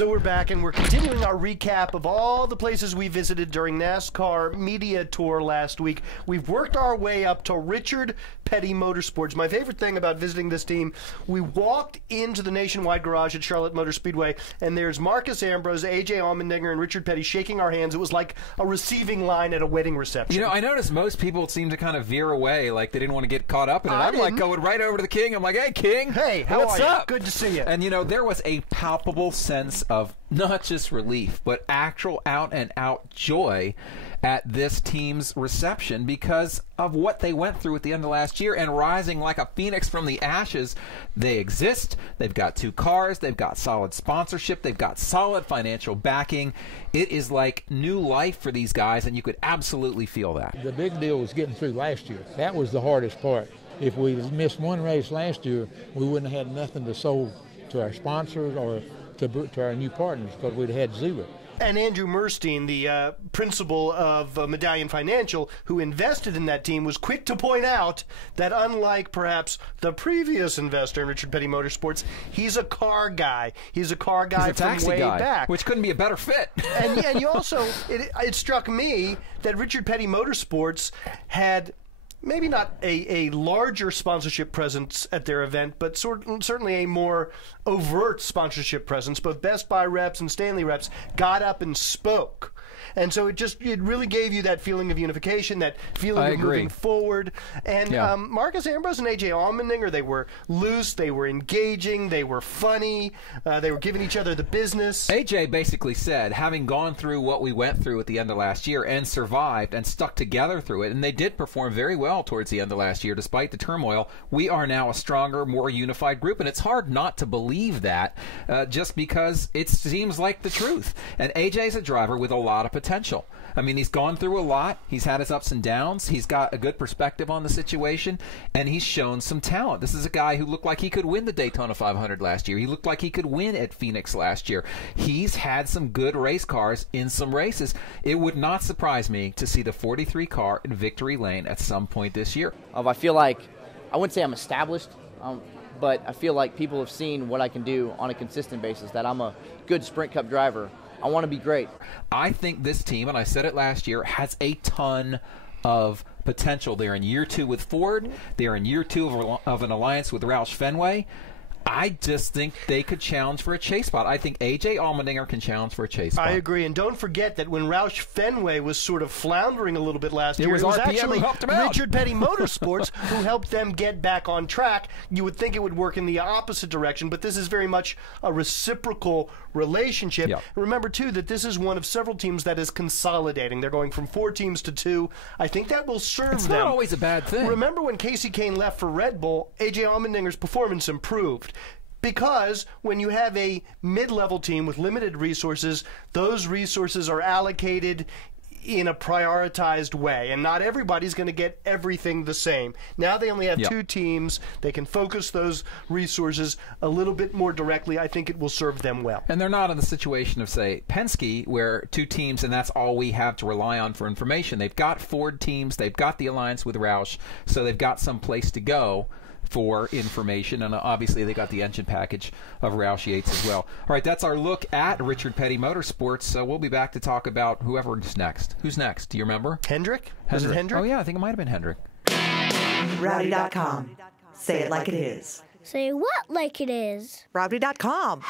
So we're back, and we're continuing our recap of all the places we visited during NASCAR Media Tour last week. We've worked our way up to Richard Petty Motorsports. My favorite thing about visiting this team, we walked into the Nationwide garage at Charlotte Motor Speedway, and there's Marcus Ambrose, A.J. Allmendinger, and Richard Petty shaking our hands. It was like a receiving line at a wedding reception. You know, I noticed most people seem to kind of veer away, like they didn't want to get caught up in it. I'm like going right over to the King. I'm like, hey, King. Hey, what's up? Good to see you. And, you know, there was a palpable sense of not just relief, but actual out-and-out joy at this team's reception because of what they went through at the end of last year and rising like a phoenix from the ashes. They exist. They've got 2 cars. They've got solid sponsorship. They've got solid financial backing. It is like new life for these guys, and you could absolutely feel that. The big deal was getting through last year. That was the hardest part. If we missed one race last year, we wouldn't have had nothing to sold to our sponsors or to our new partners because we'd had zero. And Andrew Murstein, the principal of Medallion Financial, who invested in that team, was quick to point out that unlike perhaps the previous investor in Richard Petty Motorsports, he's a car guy. He's a car guy from way back. Which couldn't be a better fit. And you also, it struck me that Richard Petty Motorsports had maybe not a larger sponsorship presence at their event, but certainly a more overt sponsorship presence. Both Best Buy reps and Stanley reps got up and spoke. And so it really gave you that feeling of unification, that feeling of moving forward. And Marcus Ambrose and A.J. Allmendinger, they were loose, they were engaging, they were funny, they were giving each other the business. A.J. basically said, having gone through what we went through at the end of last year and survived and stuck together through it, and they did perform very well towards the end of last year despite the turmoil, we are now a stronger, more unified group. And it's hard not to believe that just because it seems like the truth. And A.J.'s a driver with a lot of potential. I mean, he's gone through a lot. He's had his ups and downs. He's got a good perspective on the situation, and he's shown some talent. This is a guy who looked like he could win the Daytona 500 last year. He looked like he could win at Phoenix last year. He's had some good race cars in some races. It would not surprise me to see the 43 car in victory lane at some point this year. I feel like, I wouldn't say I'm established, but I feel like people have seen what I can do on a consistent basis, that I'm a good Sprint Cup driver. I want to be great. I think this team, and I said it last year, has a ton of potential. They're in year 2 with Ford. They're in year 2 of an alliance with Roush Fenway. I just think they could challenge for a chase spot. I think A.J. Allmendinger can challenge for a chase spot. I agree, and don't forget that when Roush Fenway was sort of floundering a little bit last year, it was actually Richard Petty Motorsports who helped them get back on track. You would think it would work in the opposite direction, but this is very much a reciprocal relationship. Yep. Remember, too, that this is one of several teams that is consolidating. They're going from 4 teams to 2. I think that will serve them. It's not always a bad thing. Remember when Casey Kane left for Red Bull, A.J. Allmendinger's performance improved. Because when you have a mid-level team with limited resources, those resources are allocated in a prioritized way, and not everybody's going to get everything the same. Now they only have 2 teams. They can focus those resources a little bit more directly. I think it will serve them well. And they're not in the situation of, say, Penske, where 2 teams and that's all we have to rely on for information. They've got Ford teams. They've got the alliance with Roush, so they've got some place to go for information, and obviously they got the engine package of Roush Yates as well. All right, that's our look at Richard Petty Motorsports. So we'll be back to talk about whoever's next. Who's next? Do you remember? Hendrick? Was it Hendrick? Oh, yeah, I think it might have been Hendrick. Rowdy.com. Say it like it is. Say what like it is? Rowdy.com.